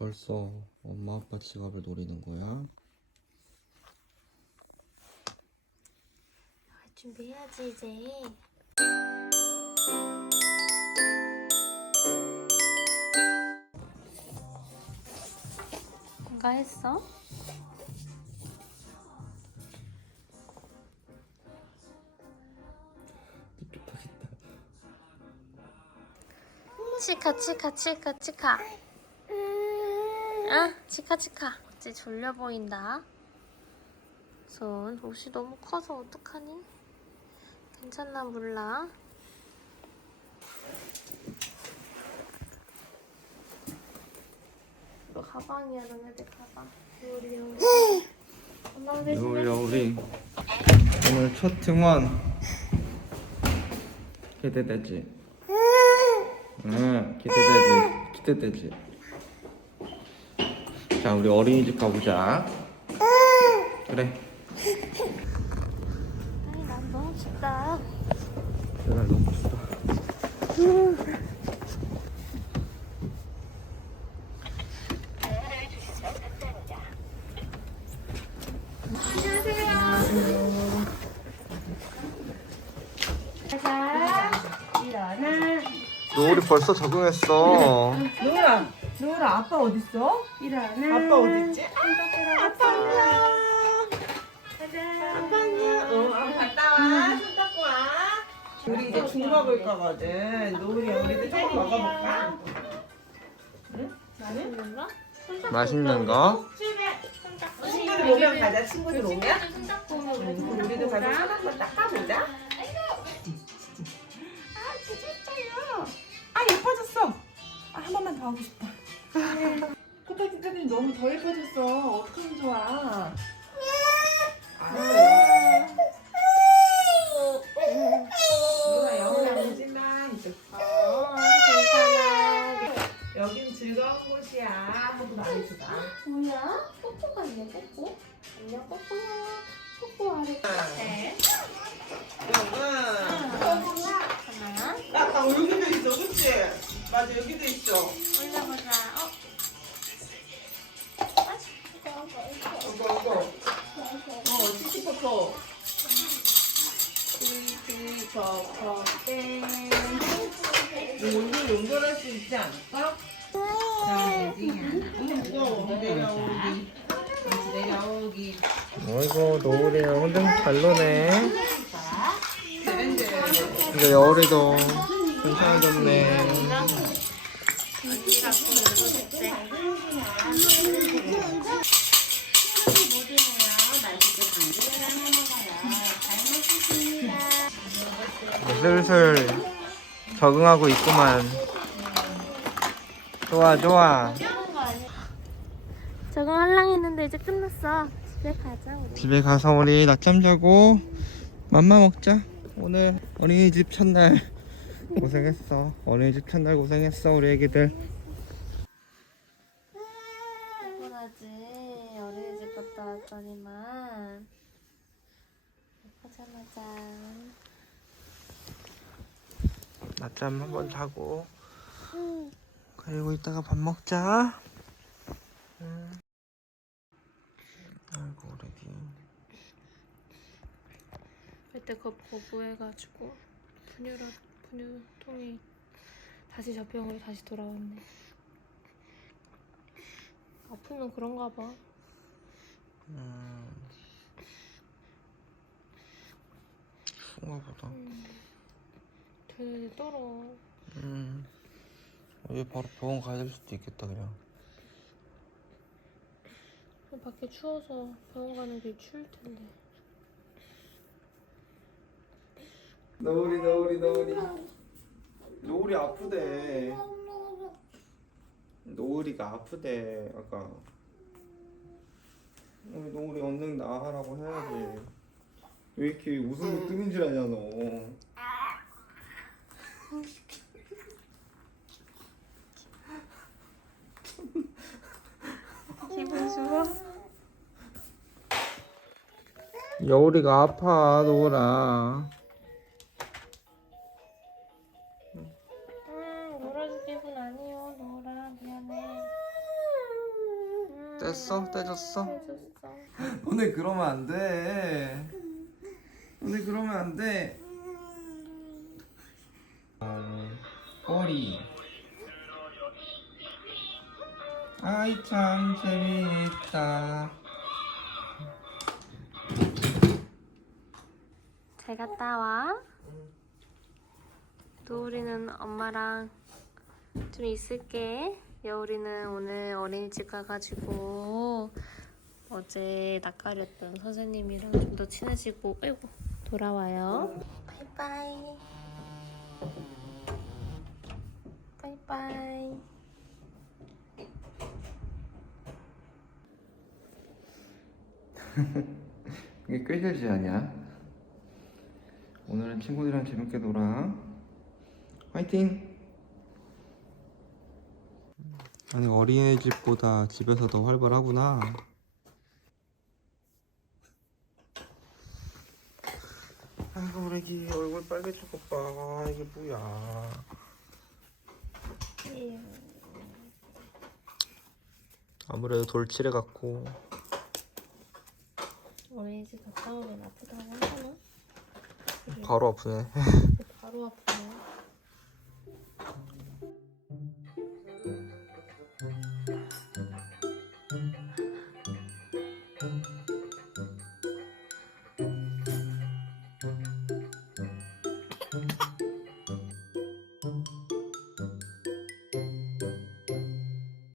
벌써 엄마 아빠 지갑을 노리는 거야? 준비해야지 이제. 뭔가 했어? 치카 치카 치카 치카. 아 치카 치카. 이제 졸려 보인다. 손 옷이 너무 커서 어떡하니? 괜찮나 몰라. 이거 가방이야, 너네들 가방. 우리 오늘 첫 등원 기대되지? 응, 기대되지. 자, 우리 어린이집 가보자. 그래. 아니 난 너무 춥다. 내가 너무 춥다. 노을이 벌써 적응했어. 노을아 아빠 어딨어? 일어나. 아빠 어딨지? 아빠 안녕. 아빠 안녕. 아빠 갔다 와. 손 닦고 와. 우리 이제 죽 먹을 거거든. 노을이 우리도 조금 먹어볼까? 응? 나는? 맛있는 거? 친구들 오면 가자. 친구들 오면. 손잡고 그럼 우리도 가서 손 한번 닦아보자. 아 예뻐졌어. 아, 한 번만 더 하고 싶다. 코딱지들이 너무 더 예뻐졌어. 어떡하면 좋아. 누나 영원히 오지마. 이제. 괜찮아. 여긴 즐거운 곳이야. 하고 말해주다. 뭐야? 뽀뽀가 있네, 뽀뽀. 안녕, 뽀뽀야. 뽀뽀 하래. 네. 하나. 나 여기도 있어, 그치? 맞아, 여기도 있어. 올려보자. 이거. 치치퍼퍼. 치치퍼퍼 땡. 오늘 연결할 수 있지 않을까? 자, 이제 무거워. 내려오기. 다시 내려오기. 어이구, 노을이랑 혼자 잘 노네. 밴드. 이제 여울이도 괜찮아졌네. 슬슬 적응하고 있구만. 좋아. 적응하려고 했는데 이제 끝났어. 집에 가자 우리. 집에 가서 우리 낮잠 자고 맘마 먹자. 오늘 어린이집 첫날 고생했어. 어린이집 첫날 고생했어 우리 애기들. 피곤하지. 어린이집 갔다 왔더니만 예쁘자마자. 낮잠 한번 자고 그리고 이따가 밥 먹자. 아이고 우리 애기. 그때 거부해가지고 분유통이 다시 젖병으로 다시 돌아왔네. 아프면 그런가 봐. 추운가 보다. 되게 떨어. 여기 바로 병원 가야 될 수도 있겠다 그냥. 밖에 추워서 병원 가는 게 추울 텐데. 노을이 아프대. 노을이가 아프대 아까. 우리 노을이 얼른 나가라고 해야지. 왜 이렇게 웃음이 뜨는 줄 아냐 너. 기분 좋아? 여울이가 아파 노을아. 놀아줄 기분 아니요. 놀아 미안해. 뗐어? 떼졌어? 해줬어. 너네 그러면 안 돼. 너네 그러면 안 돼. 꼬리. 아이 참 재미있다. 잘 갔다 와. 노을이는 엄마랑 좀 있을게. 여울이는 오늘 어린이집 가가지고 어제 낯가렸던 선생님이랑 좀 더 친해지고 아이고 돌아와요. 바이바이. 바이바이. 이게 꽤 되지 않냐? 오늘은 친구들이랑 재밌게 놀아. 화이팅! 아니 어린이집보다 집에서 더 활발하구나. 아이고 우리 애기 얼굴 빨개진 것 봐. 이게 뭐야. 아무래도 돌칠해 갖고 어린이집 갔다 오면 아프다고 하잖아. 바로 아프네. 바로 아프네.